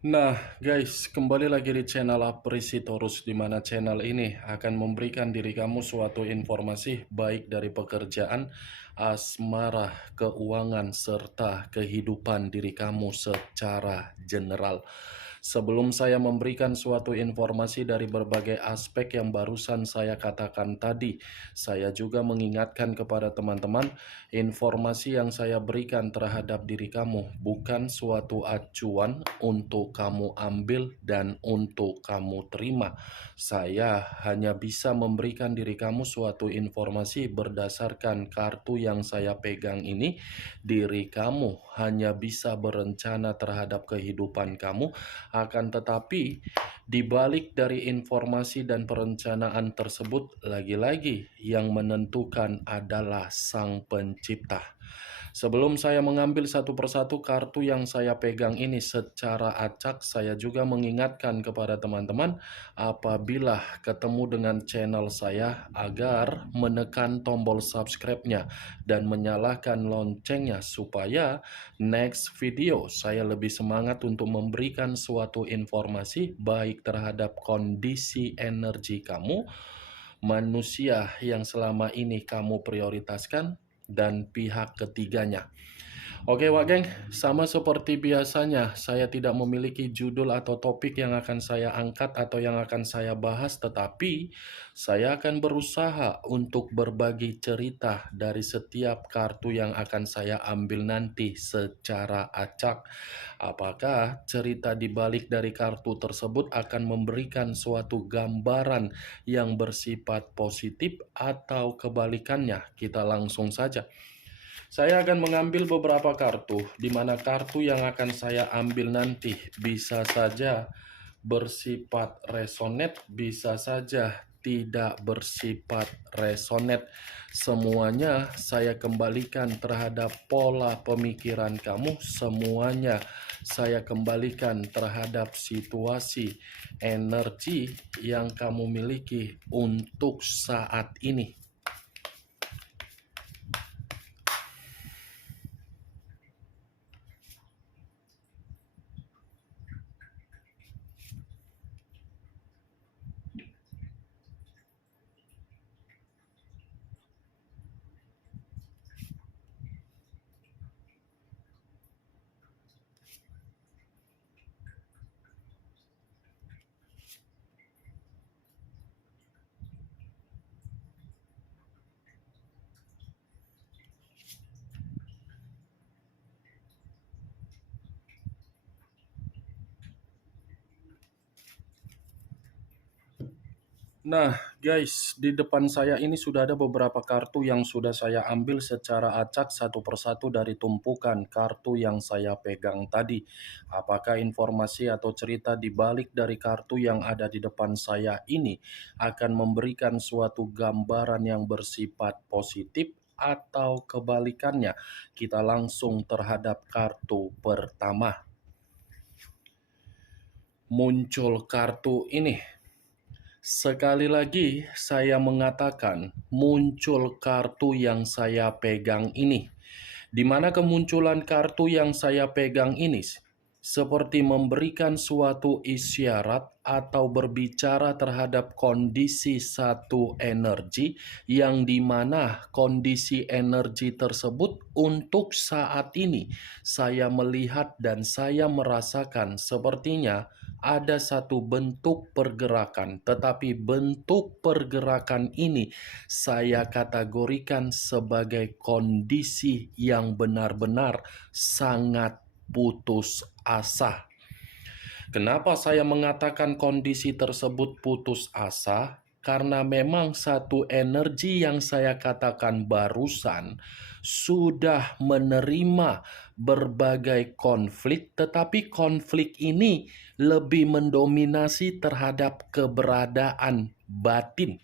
Nah, guys, kembali lagi di channel Apresitorus, di mana channel ini akan memberikan diri kamu suatu informasi baik dari pekerjaan, asmara, keuangan, serta kehidupan diri kamu secara general. Sebelum saya memberikan suatu informasi dari berbagai aspek yang barusan saya katakan tadi, saya juga mengingatkan kepada teman-teman, informasi yang saya berikan terhadap diri kamu bukan suatu acuan untuk kamu ambil dan untuk kamu terima. Saya hanya bisa memberikan diri kamu suatu informasi berdasarkan kartu yang saya pegang ini. Diri kamu hanya bisa berencana terhadap kehidupan kamu, akan tetapi di balik dari informasi dan perencanaan tersebut, lagi-lagi yang menentukan adalah Sang Pencipta. Sebelum saya mengambil satu persatu kartu yang saya pegang ini secara acak, saya juga mengingatkan kepada teman-teman apabila ketemu dengan channel saya agar menekan tombol subscribe-nya dan menyalakan loncengnya supaya next video saya lebih semangat untuk memberikan suatu informasi baik terhadap kondisi energi kamu, manusia yang selama ini kamu prioritaskan, dan pihak ketiganya. Oke Wak Geng, sama seperti biasanya, saya tidak memiliki judul atau topik yang akan saya angkat atau yang akan saya bahas, tetapi saya akan berusaha untuk berbagi cerita dari setiap kartu yang akan saya ambil nanti secara acak. Apakah cerita di balik dari kartu tersebut akan memberikan suatu gambaran yang bersifat positif atau kebalikannya? Kita langsung saja. Saya akan mengambil beberapa kartu, di mana kartu yang akan saya ambil nanti bisa saja bersifat resonate, bisa saja tidak bersifat resonate. Semuanya saya kembalikan terhadap pola pemikiran kamu, semuanya saya kembalikan terhadap situasi energi yang kamu miliki untuk saat ini. Nah, guys, di depan saya ini sudah ada beberapa kartu yang sudah saya ambil secara acak satu persatu dari tumpukan kartu yang saya pegang tadi. Apakah informasi atau cerita di balik dari kartu yang ada di depan saya ini akan memberikan suatu gambaran yang bersifat positif atau kebalikannya? Kita langsung terhadap kartu pertama. Muncul kartu ini. Sekali lagi saya mengatakan muncul kartu yang saya pegang ini. Di mana kemunculan kartu yang saya pegang ini seperti memberikan suatu isyarat atau berbicara terhadap kondisi satu energi yang dimana kondisi energi tersebut untuk saat ini saya melihat dan saya merasakan sepertinya ada satu bentuk pergerakan, tetapi bentuk pergerakan ini saya kategorikan sebagai kondisi yang benar-benar sangat putus asa. Kenapa saya mengatakan kondisi tersebut putus asa? Karena memang satu energi yang saya katakan barusan sudah menerima berbagai konflik, tetapi konflik ini lebih mendominasi terhadap keberadaan batin.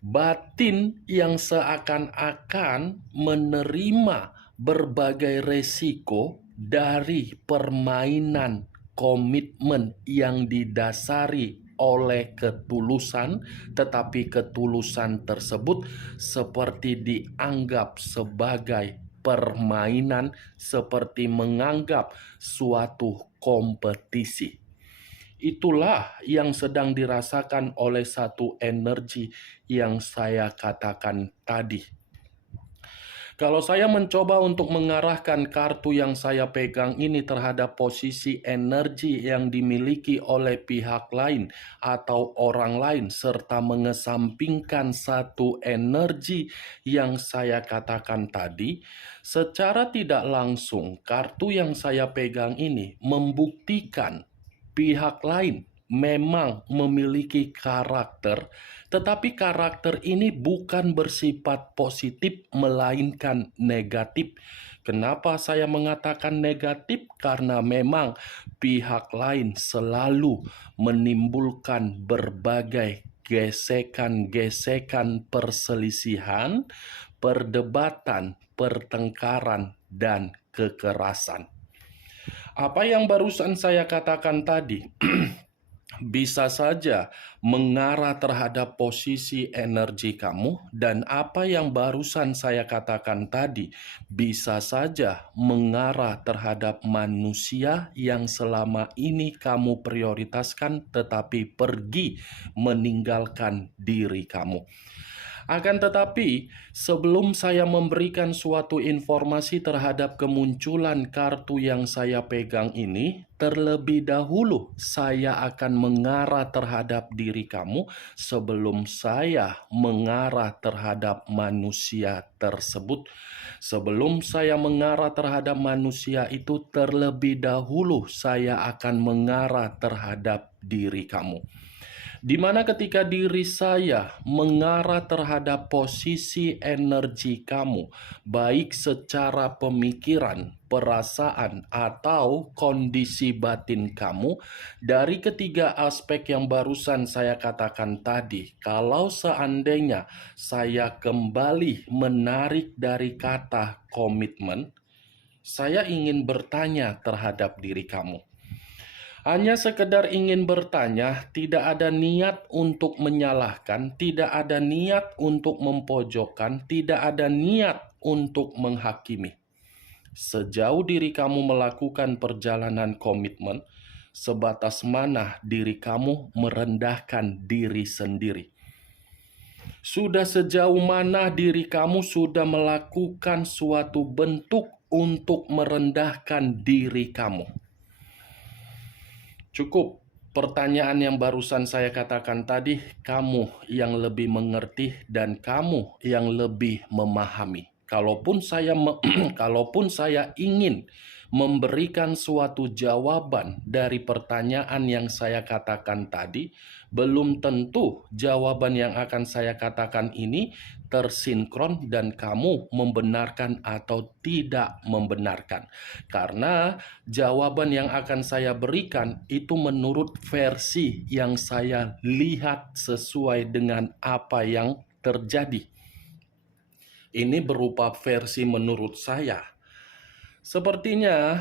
Batin yang seakan-akan menerima berbagai resiko dari permainan komitmen yang didasari oleh ketulusan, tetapi ketulusan tersebut seperti dianggap sebagai permainan, seperti menganggap suatu kompetisi. Itulah yang sedang dirasakan oleh satu energi yang saya katakan tadi. Kalau saya mencoba untuk mengarahkan kartu yang saya pegang ini terhadap posisi energi yang dimiliki oleh pihak lain atau orang lain, serta mengesampingkan satu energi yang saya katakan tadi, secara tidak langsung kartu yang saya pegang ini membuktikan pihak lain memang memiliki karakter, tetapi karakter ini bukan bersifat positif, melainkan negatif. Kenapa saya mengatakan negatif? Karena memang pihak lain selalu menimbulkan berbagai gesekan-gesekan, perselisihan, perdebatan, pertengkaran, dan kekerasan. Apa yang barusan saya katakan tadi bisa saja mengarah terhadap posisi energi kamu, dan apa yang barusan saya katakan tadi bisa saja mengarah terhadap manusia yang selama ini kamu prioritaskan tetapi pergi meninggalkan diri kamu. Akan tetapi, sebelum saya memberikan suatu informasi terhadap kemunculan kartu yang saya pegang ini, terlebih dahulu saya akan mengarah terhadap diri kamu sebelum saya mengarah terhadap manusia tersebut. Sebelum saya mengarah terhadap manusia itu, terlebih dahulu saya akan mengarah terhadap diri kamu. Di mana ketika diri saya mengarah terhadap posisi energi kamu, baik secara pemikiran, perasaan, atau kondisi batin kamu, dari ketiga aspek yang barusan saya katakan tadi, kalau seandainya saya kembali menarik dari kata komitmen, saya ingin bertanya terhadap diri kamu. Hanya sekedar ingin bertanya, tidak ada niat untuk menyalahkan, tidak ada niat untuk mempojokkan, tidak ada niat untuk menghakimi. Sejauh diri kamu melakukan perjalanan komitmen, sebatas mana diri kamu merendahkan diri sendiri. Sudah sejauh mana diri kamu sudah melakukan suatu bentuk untuk merendahkan diri kamu. Cukup pertanyaan yang barusan saya katakan tadi, kamu yang lebih mengerti dan kamu yang lebih memahami. Kalaupun saya ingin memberikan suatu jawaban dari pertanyaan yang saya katakan tadi, belum tentu jawaban yang akan saya katakan ini tersinkron dan kamu membenarkan atau tidak membenarkan. Karena jawaban yang akan saya berikan itu menurut versi yang saya lihat sesuai dengan apa yang terjadi. Ini berupa versi menurut saya. Sepertinya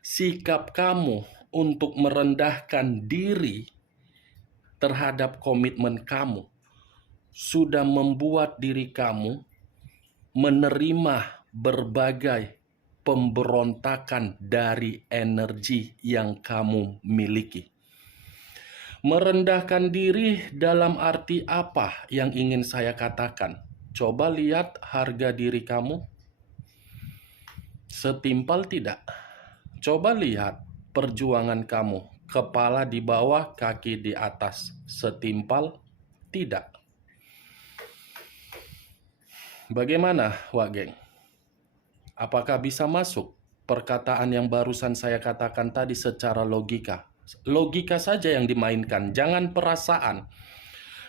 sikap kamu untuk merendahkan diri terhadap komitmen kamu sudah membuat diri kamu menerima berbagai pemberontakan dari energi yang kamu miliki. Merendahkan diri dalam arti apa yang ingin saya katakan? Coba lihat harga diri kamu. Setimpal tidak? Coba lihat perjuangan kamu. Kepala di bawah, kaki di atas. Setimpal tidak? Bagaimana, Wak Geng? Apakah bisa masuk perkataan yang barusan saya katakan tadi secara logika? Logika saja yang dimainkan, jangan perasaan.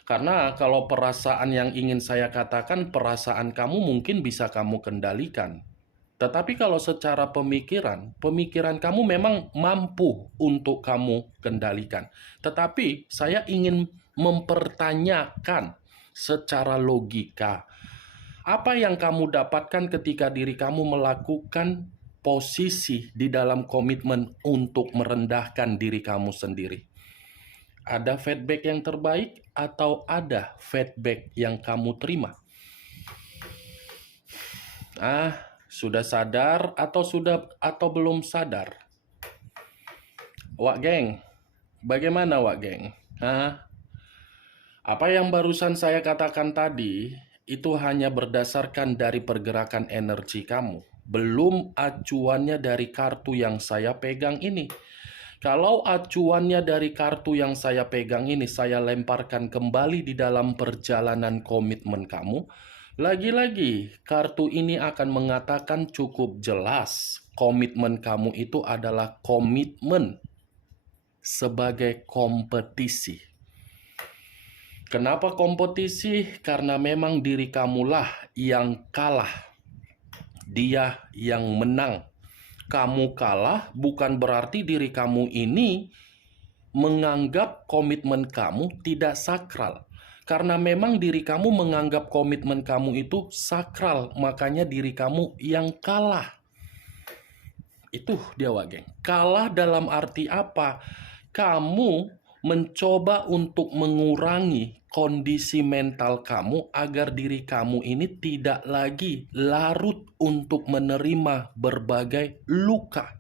Karena kalau perasaan yang ingin saya katakan, perasaan kamu mungkin bisa kamu kendalikan. Tetapi kalau secara pemikiran kamu memang mampu untuk kamu kendalikan. Tetapi saya ingin mempertanyakan secara logika. Apa yang kamu dapatkan ketika diri kamu melakukan posisi di dalam komitmen untuk merendahkan diri kamu sendiri? Ada feedback yang terbaik atau ada feedback yang kamu terima? Sudah sadar atau belum sadar? Wak Geng, bagaimana Wak Geng? Hah? Apa yang barusan saya katakan tadi, itu hanya berdasarkan dari pergerakan energi kamu. Belum acuannya dari kartu yang saya pegang ini. Kalau acuannya dari kartu yang saya pegang ini, saya lemparkan kembali di dalam perjalanan komitmen kamu. Lagi-lagi, kartu ini akan mengatakan cukup jelas, komitmen kamu itu adalah komitmen sebagai kompetisi. Kenapa kompetisi? Karena memang diri kamulah yang kalah, dia yang menang. Kamu kalah bukan berarti diri kamu ini menganggap komitmen kamu tidak sakral. Karena memang diri kamu menganggap komitmen kamu itu sakral, makanya diri kamu yang kalah. Itu dia Wageng. Kalah dalam arti apa? Kamu mencoba untuk mengurangi kondisi mental kamu agar diri kamu ini tidak lagi larut untuk menerima berbagai luka.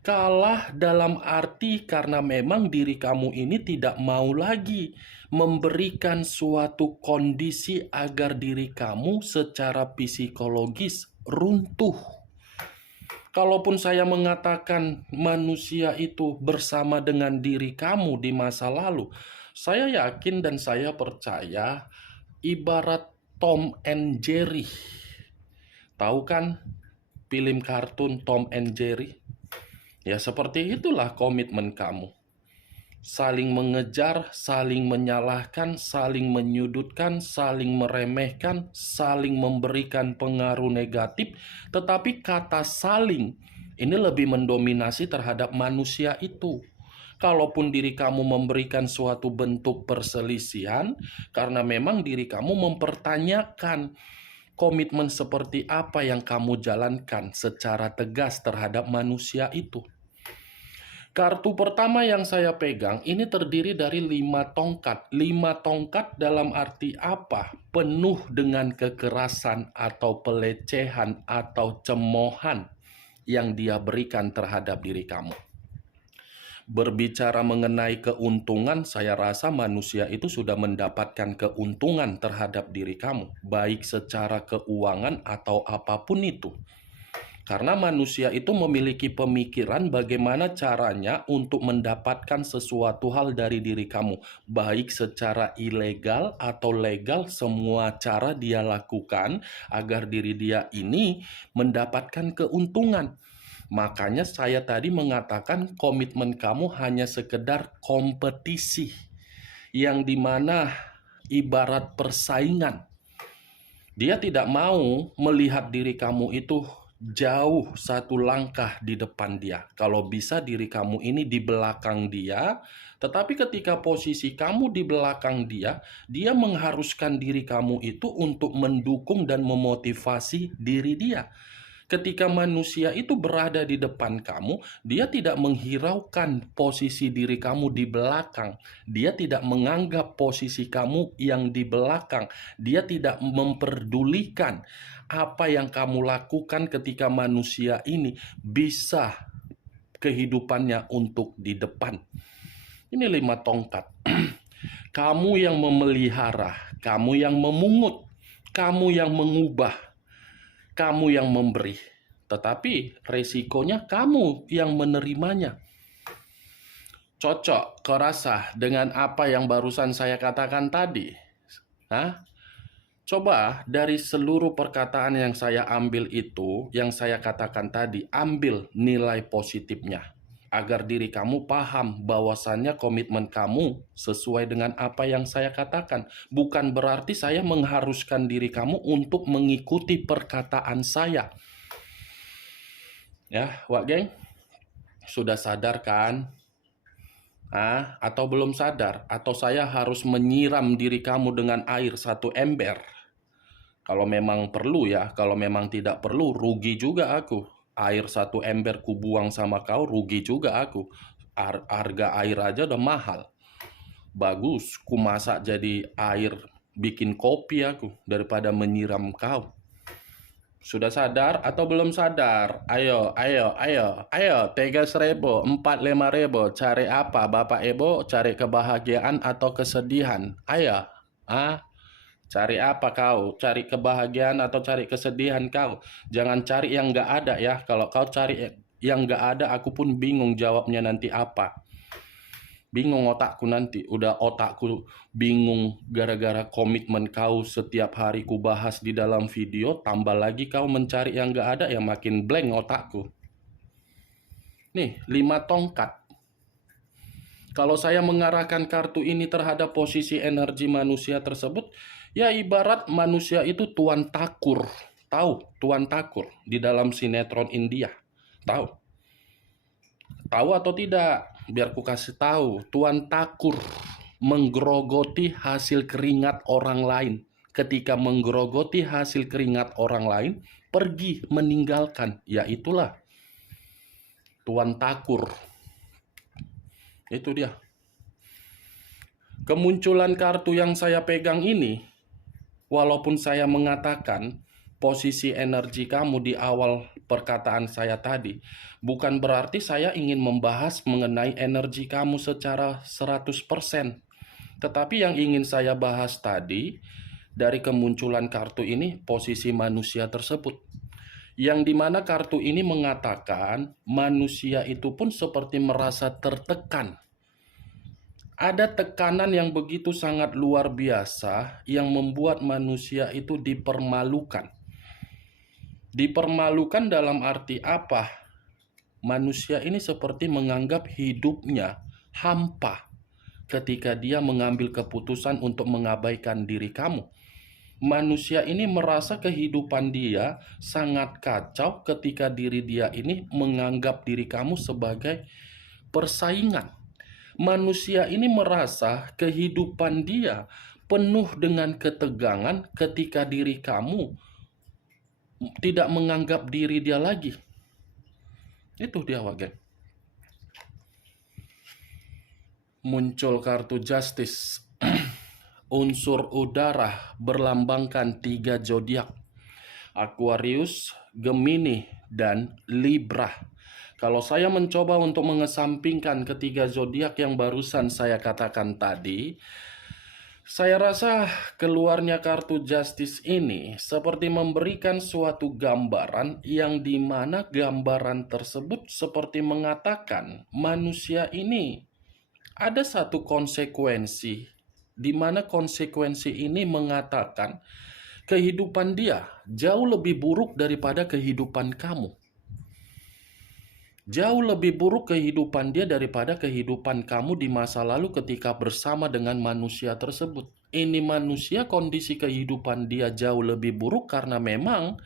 Kalah dalam arti karena memang diri kamu ini tidak mau lagi memberikan suatu kondisi agar diri kamu secara psikologis runtuh. Kalaupun saya mengatakan manusia itu bersama dengan diri kamu di masa lalu, saya yakin dan saya percaya ibarat Tom and Jerry. Tahu kan film kartun Tom and Jerry? Ya seperti itulah komitmen kamu. Saling mengejar, saling menyalahkan, saling menyudutkan, saling meremehkan, saling memberikan pengaruh negatif, tetapi kata saling ini lebih mendominasi terhadap manusia itu. Kalaupun diri kamu memberikan suatu bentuk perselisihan, karena memang diri kamu mempertanyakan komitmen seperti apa yang kamu jalankan secara tegas terhadap manusia itu. Kartu pertama yang saya pegang ini terdiri dari 5 tongkat. 5 tongkat dalam arti apa? Penuh dengan kekerasan atau pelecehan atau cemoohan yang dia berikan terhadap diri kamu. Berbicara mengenai keuntungan, saya rasa manusia itu sudah mendapatkan keuntungan terhadap diri kamu, baik secara keuangan atau apapun itu. Karena manusia itu memiliki pemikiran bagaimana caranya untuk mendapatkan sesuatu hal dari diri kamu. Baik secara ilegal atau legal, semua cara dia lakukan agar diri dia ini mendapatkan keuntungan. Makanya saya tadi mengatakan komitmen kamu hanya sekedar kompetisi. Yang dimana ibarat persaingan. Dia tidak mau melihat diri kamu itu jauh satu langkah di depan dia. Kalau bisa diri kamu ini di belakang dia, tetapi ketika posisi kamu di belakang dia, dia mengharuskan diri kamu itu untuk mendukung dan memotivasi diri dia. Ketika manusia itu berada di depan kamu, dia tidak menghiraukan posisi diri kamu di belakang. Dia tidak menganggap posisi kamu yang di belakang. Dia tidak memperdulikan apa yang kamu lakukan ketika manusia ini bisa kehidupannya untuk di depan. Ini 5 tongkat. Kamu yang memelihara, kamu yang memungut, kamu yang mengubah, kamu yang memberi, tetapi resikonya kamu yang menerimanya. Cocok, kerasa dengan apa yang barusan saya katakan tadi? Hah? Coba dari seluruh perkataan yang saya ambil itu, yang saya katakan tadi, ambil nilai positifnya. Agar diri kamu paham bahwasannya komitmen kamu sesuai dengan apa yang saya katakan. Bukan berarti saya mengharuskan diri kamu untuk mengikuti perkataan saya. Ya, Wak Geng, sudah sadar kan? Atau belum sadar? Atau saya harus menyiram diri kamu dengan air 1 ember? Kalau memang perlu ya, kalau memang tidak perlu, rugi juga aku. Air 1 ember ku buang sama kau, rugi juga aku. Harga air aja udah mahal. Bagus, ku masak jadi air bikin kopi aku, daripada menyiram kau. Sudah sadar atau belum sadar? Ayo, ayo, ayo, ayo. 3.000, 4.000, 5.000. Cari apa, Bapak Ibu? Cari kebahagiaan atau kesedihan? Ayo. Ah, cari apa kau? Cari kebahagiaan atau cari kesedihan kau? Jangan cari yang nggak ada ya. Kalau kau cari yang nggak ada, aku pun bingung jawabnya nanti apa. Bingung otakku nanti. Udah otakku bingung gara-gara komitmen kau setiap hari ku bahas di dalam video. Tambah lagi kau mencari yang nggak ada, yang makin blank otakku. Nih, 5 tongkat. Kalau saya mengarahkan kartu ini terhadap posisi energi manusia tersebut, ya ibarat manusia itu Tuan Takur. Tahu Tuan Takur di dalam sinetron India? Tahu? Tahu atau tidak? Biar ku kasih tahu. Tuan Takur menggerogoti hasil keringat orang lain. Ketika menggerogoti hasil keringat orang lain, pergi meninggalkan. Ya itulah Tuan Takur. Itu dia. Kemunculan kartu yang saya pegang ini, walaupun saya mengatakan posisi energi kamu di awal perkataan saya tadi, bukan berarti saya ingin membahas mengenai energi kamu secara 100%. Tetapi yang ingin saya bahas tadi, dari kemunculan kartu ini, posisi manusia tersebut. Yang dimana kartu ini mengatakan manusia itu pun seperti merasa tertekan. Ada tekanan yang begitu sangat luar biasa yang membuat manusia itu dipermalukan. Dipermalukan dalam arti apa? Manusia ini seperti menganggap hidupnya hampa ketika dia mengambil keputusan untuk mengabaikan diri kamu. Manusia ini merasa kehidupan dia sangat kacau ketika diri dia ini menganggap diri kamu sebagai persaingan. Manusia ini merasa kehidupan dia penuh dengan ketegangan ketika diri kamu tidak menganggap diri dia lagi. Itu dia, Wak. Muncul kartu Justice. Unsur udara berlambangkan 3 zodiak. Aquarius, Gemini, dan Libra. Kalau saya mencoba untuk mengesampingkan ketiga zodiak yang barusan saya katakan tadi, saya rasa keluarnya kartu Justice ini seperti memberikan suatu gambaran yang dimana gambaran tersebut seperti mengatakan manusia ini ada satu konsekuensi, di mana konsekuensi ini mengatakan kehidupan dia jauh lebih buruk daripada kehidupan kamu. Jauh lebih buruk kehidupan dia daripada kehidupan kamu di masa lalu ketika bersama dengan manusia tersebut. Ini manusia kondisi kehidupan dia jauh lebih buruk karena memang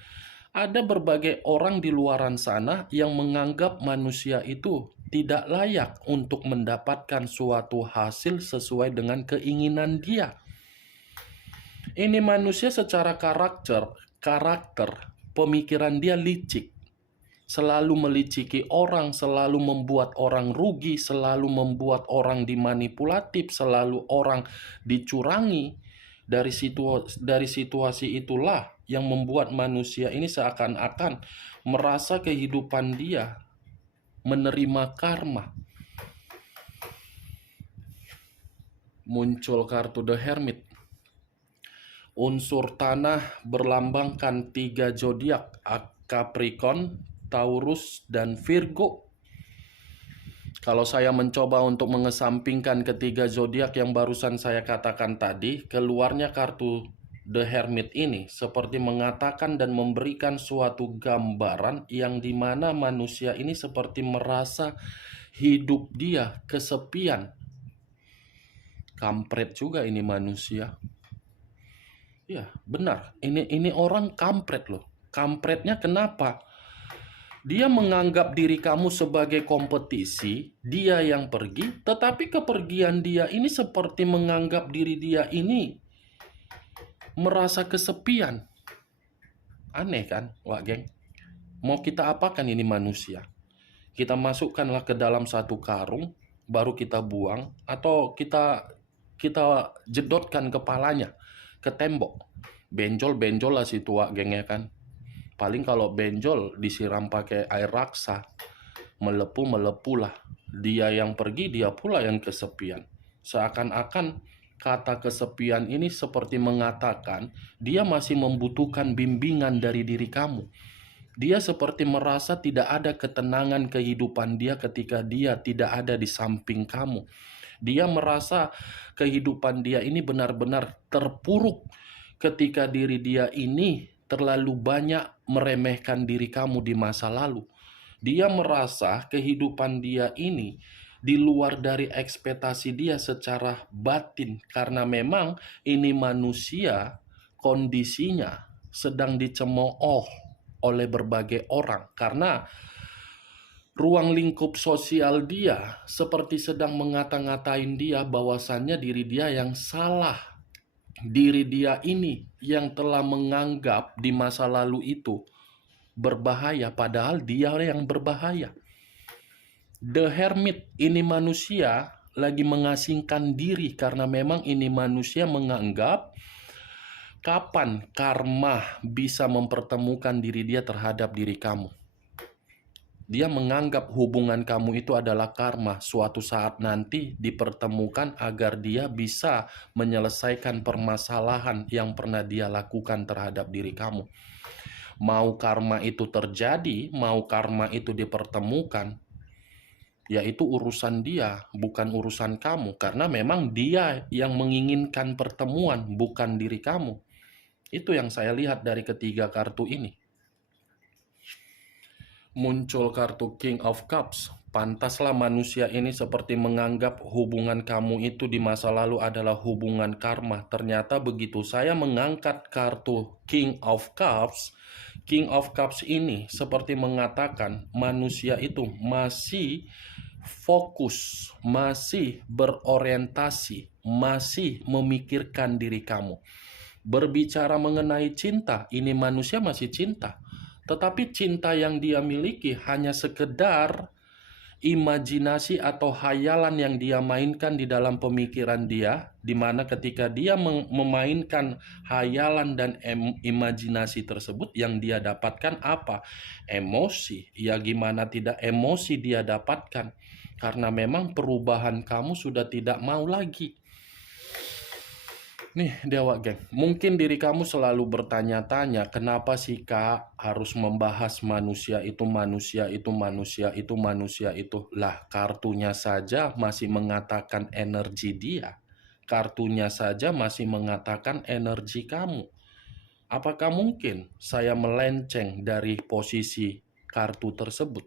ada berbagai orang di luaran sana yang menganggap manusia itu tidak layak untuk mendapatkan suatu hasil sesuai dengan keinginan dia. Ini manusia secara karakter, pemikiran dia licik. Selalu meliciki orang, selalu membuat orang rugi, selalu membuat orang dimanipulatif, selalu orang dicurangi. Dari situasi itulah yang membuat manusia ini seakan-akan merasa kehidupan dia menerima karma. Muncul kartu The Hermit. Unsur tanah berlambangkan 3 zodiak, Capricorn, Taurus, dan Virgo. Kalau saya mencoba untuk mengesampingkan ketiga zodiak yang barusan saya katakan tadi, keluarnya kartu The Hermit ini seperti mengatakan dan memberikan suatu gambaran yang dimana manusia ini seperti merasa hidup dia kesepian. Kampret juga ini manusia. Ya, benar. Ini orang kampret loh. Kampretnya kenapa? Dia menganggap diri kamu sebagai kompetisi, dia yang pergi, tetapi kepergian dia ini seperti menganggap diri dia ini merasa kesepian. Aneh kan, Wak Geng? Mau kita apakan ini manusia? Kita masukkanlah ke dalam satu karung, baru kita buang, atau kita jedotkan kepalanya ke tembok. Benjol-benjol lah si tua geng ya kan. Paling kalau benjol disiram pakai air raksa, melepuh lah. Dia yang pergi, dia pula yang kesepian. Seakan-akan kata kesepian ini seperti mengatakan dia masih membutuhkan bimbingan dari diri kamu. Dia seperti merasa tidak ada ketenangan kehidupan dia ketika dia tidak ada di samping kamu. Dia merasa kehidupan dia ini benar-benar terpuruk ketika diri dia ini terlalu banyak meremehkan diri kamu di masa lalu. Dia merasa kehidupan dia ini di luar dari ekspektasi dia secara batin, karena memang ini manusia, kondisinya sedang dicemooh oleh berbagai orang, karena ruang lingkup sosial dia seperti sedang ngata-ngatain dia bahwasannya diri dia yang salah. Diri dia ini yang telah menganggap di masa lalu itu berbahaya, padahal dia yang berbahaya. The Hermit, ini manusia lagi mengasingkan diri karena memang ini manusia menganggap kapan karma bisa mempertemukan diri dia terhadap diri kamu. Dia menganggap hubungan kamu itu adalah karma, suatu saat nanti dipertemukan agar dia bisa menyelesaikan permasalahan yang pernah dia lakukan terhadap diri kamu. Mau karma itu terjadi, mau karma itu dipertemukan, yaitu urusan dia, bukan urusan kamu. Karena memang dia yang menginginkan pertemuan, bukan diri kamu. Itu yang saya lihat dari ketiga kartu ini. Muncul kartu King of Cups. Pantaslah manusia ini seperti menganggap hubungan kamu itu di masa lalu adalah hubungan karma. Ternyata begitu saya mengangkat kartu King of Cups, King of Cups ini seperti mengatakan manusia itu masih fokus, masih berorientasi, masih memikirkan diri kamu. Berbicara mengenai cinta, ini manusia masih cinta. Tetapi cinta yang dia miliki hanya sekedar imajinasi atau hayalan yang dia mainkan di dalam pemikiran dia, di mana ketika dia memainkan hayalan dan imajinasi tersebut, yang dia dapatkan apa? Emosi. Ya gimana tidak emosi dia dapatkan? Karena memang perubahan kamu sudah tidak mau lagi. Nih Dewa Geng, mungkin diri kamu selalu bertanya-tanya, kenapa sih Kak harus membahas manusia itu, manusia itu, manusia itu, manusia itu? Lah, kartunya saja masih mengatakan energi dia. Kartunya saja masih mengatakan energi kamu. Apakah mungkin saya melenceng dari posisi kartu tersebut?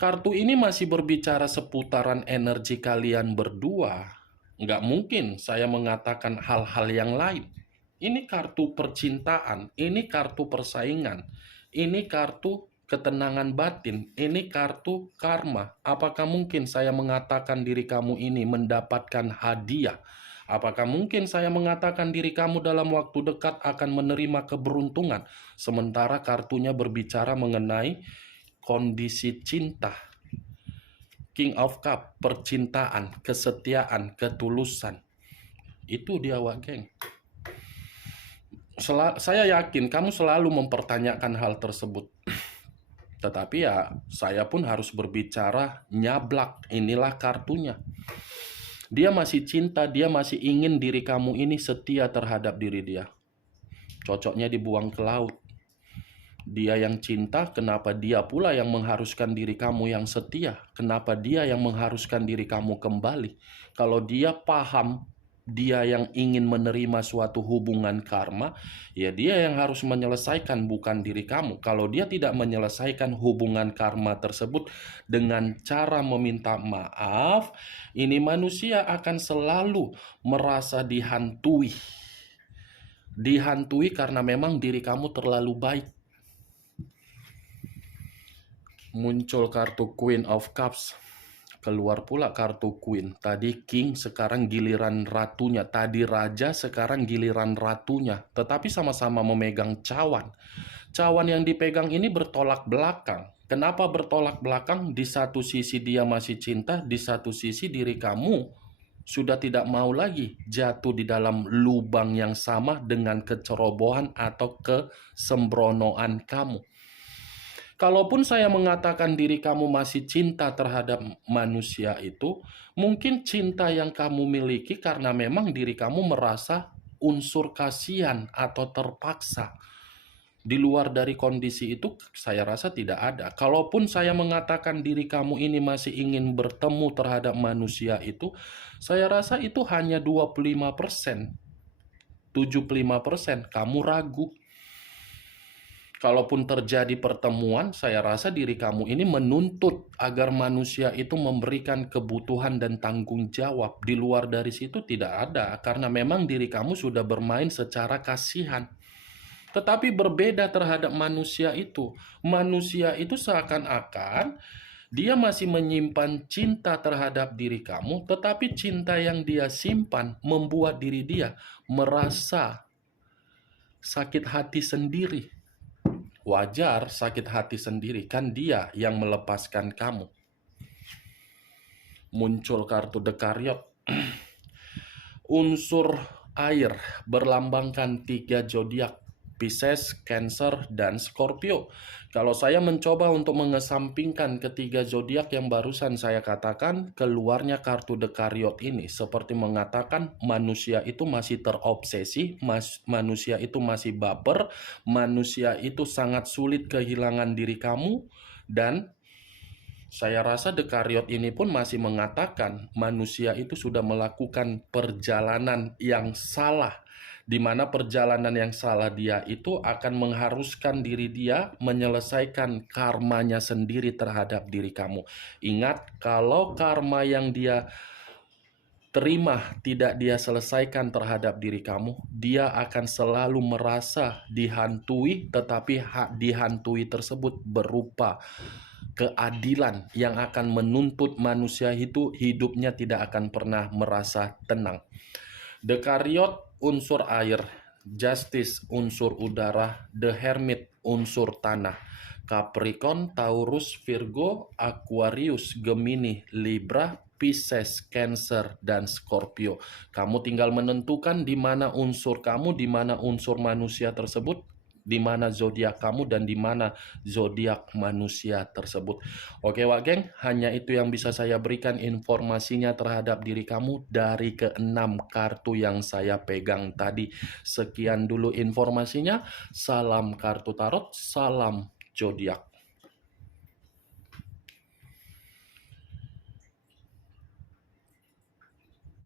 Kartu ini masih berbicara seputaran energi kalian berdua. Nggak mungkin saya mengatakan hal-hal yang lain. Ini kartu percintaan, ini kartu persaingan, ini kartu ketenangan batin, ini kartu karma. Apakah mungkin saya mengatakan diri kamu ini mendapatkan hadiah? Apakah mungkin saya mengatakan diri kamu dalam waktu dekat akan menerima keberuntungan? Sementara kartunya berbicara mengenai kondisi cinta. King of Cup, percintaan, kesetiaan, ketulusan. Itu dia, Wak Geng. Saya yakin kamu selalu mempertanyakan hal tersebut. Tetapi ya, saya pun harus berbicara nyablak. Inilah kartunya. Dia masih cinta, dia masih ingin diri kamu ini setia terhadap diri dia. Cocoknya dibuang ke laut. Dia yang cinta, kenapa dia pula yang mengharuskan diri kamu yang setia? Kenapa dia yang mengharuskan diri kamu kembali? Kalau dia paham, dia yang ingin menerima suatu hubungan karma, ya dia yang harus menyelesaikan, bukan diri kamu. Kalau dia tidak menyelesaikan hubungan karma tersebut dengan cara meminta maaf, ini manusia akan selalu merasa dihantui. Dihantui karena memang diri kamu terlalu baik. Muncul kartu Queen of Cups, keluar pula kartu Queen. Tadi King, sekarang giliran ratunya. Tadi raja, sekarang giliran ratunya. Tetapi sama-sama memegang cawan. Cawan yang dipegang ini bertolak belakang. Kenapa bertolak belakang? Di satu sisi dia masih cinta, di satu sisi diri kamu sudah tidak mau lagi jatuh di dalam lubang yang sama dengan kecerobohan atau kesembronoan kamu. Kalaupun saya mengatakan diri kamu masih cinta terhadap manusia itu, mungkin cinta yang kamu miliki karena memang diri kamu merasa unsur kasihan atau terpaksa. Di luar dari kondisi itu, saya rasa tidak ada. Kalaupun saya mengatakan diri kamu ini masih ingin bertemu terhadap manusia itu, saya rasa itu hanya 25%. 75% kamu ragu. Kalaupun terjadi pertemuan, saya rasa diri kamu ini menuntut agar manusia itu memberikan kebutuhan dan tanggung jawab. Di luar dari situ tidak ada, karena memang diri kamu sudah bermain secara kasihan. Tetapi berbeda terhadap manusia itu. Manusia itu seakan-akan dia masih menyimpan cinta terhadap diri kamu, tetapi cinta yang dia simpan membuat diri dia merasa sakit hati sendiri. Wajar sakit hati sendiri, kan dia yang melepaskan kamu. Muncul kartu Dekariot. Unsur air berlambangkan 3 zodiak, Pisces, Cancer, dan Scorpio. Kalau saya mencoba untuk mengesampingkan ketiga zodiak yang barusan saya katakan, keluarnya kartu Dekariot ini seperti mengatakan manusia itu masih terobsesi, manusia itu masih baper, manusia itu sangat sulit kehilangan diri kamu, dan saya rasa Dekariot ini pun masih mengatakan manusia itu sudah melakukan perjalanan yang salah, di mana perjalanan yang salah dia itu akan mengharuskan diri dia menyelesaikan karmanya sendiri terhadap diri kamu. Ingat, kalau karma yang dia terima tidak dia selesaikan terhadap diri kamu, dia akan selalu merasa dihantui, tetapi hak dihantui tersebut berupa keadilan yang akan menuntut manusia itu hidupnya tidak akan pernah merasa tenang. Dekariot unsur air, Justice unsur udara, The Hermit unsur tanah, Capricorn, Taurus, Virgo, Aquarius, Gemini, Libra, Pisces, Cancer, dan Scorpio. Kamu tinggal menentukan di mana unsur kamu, di mana unsur manusia tersebut, di mana zodiak kamu, dan di mana zodiak manusia tersebut. Oke Wak Geng, hanya itu yang bisa saya berikan informasinya terhadap diri kamu dari keenam kartu yang saya pegang tadi. Sekian dulu informasinya. Salam kartu tarot, salam zodiak.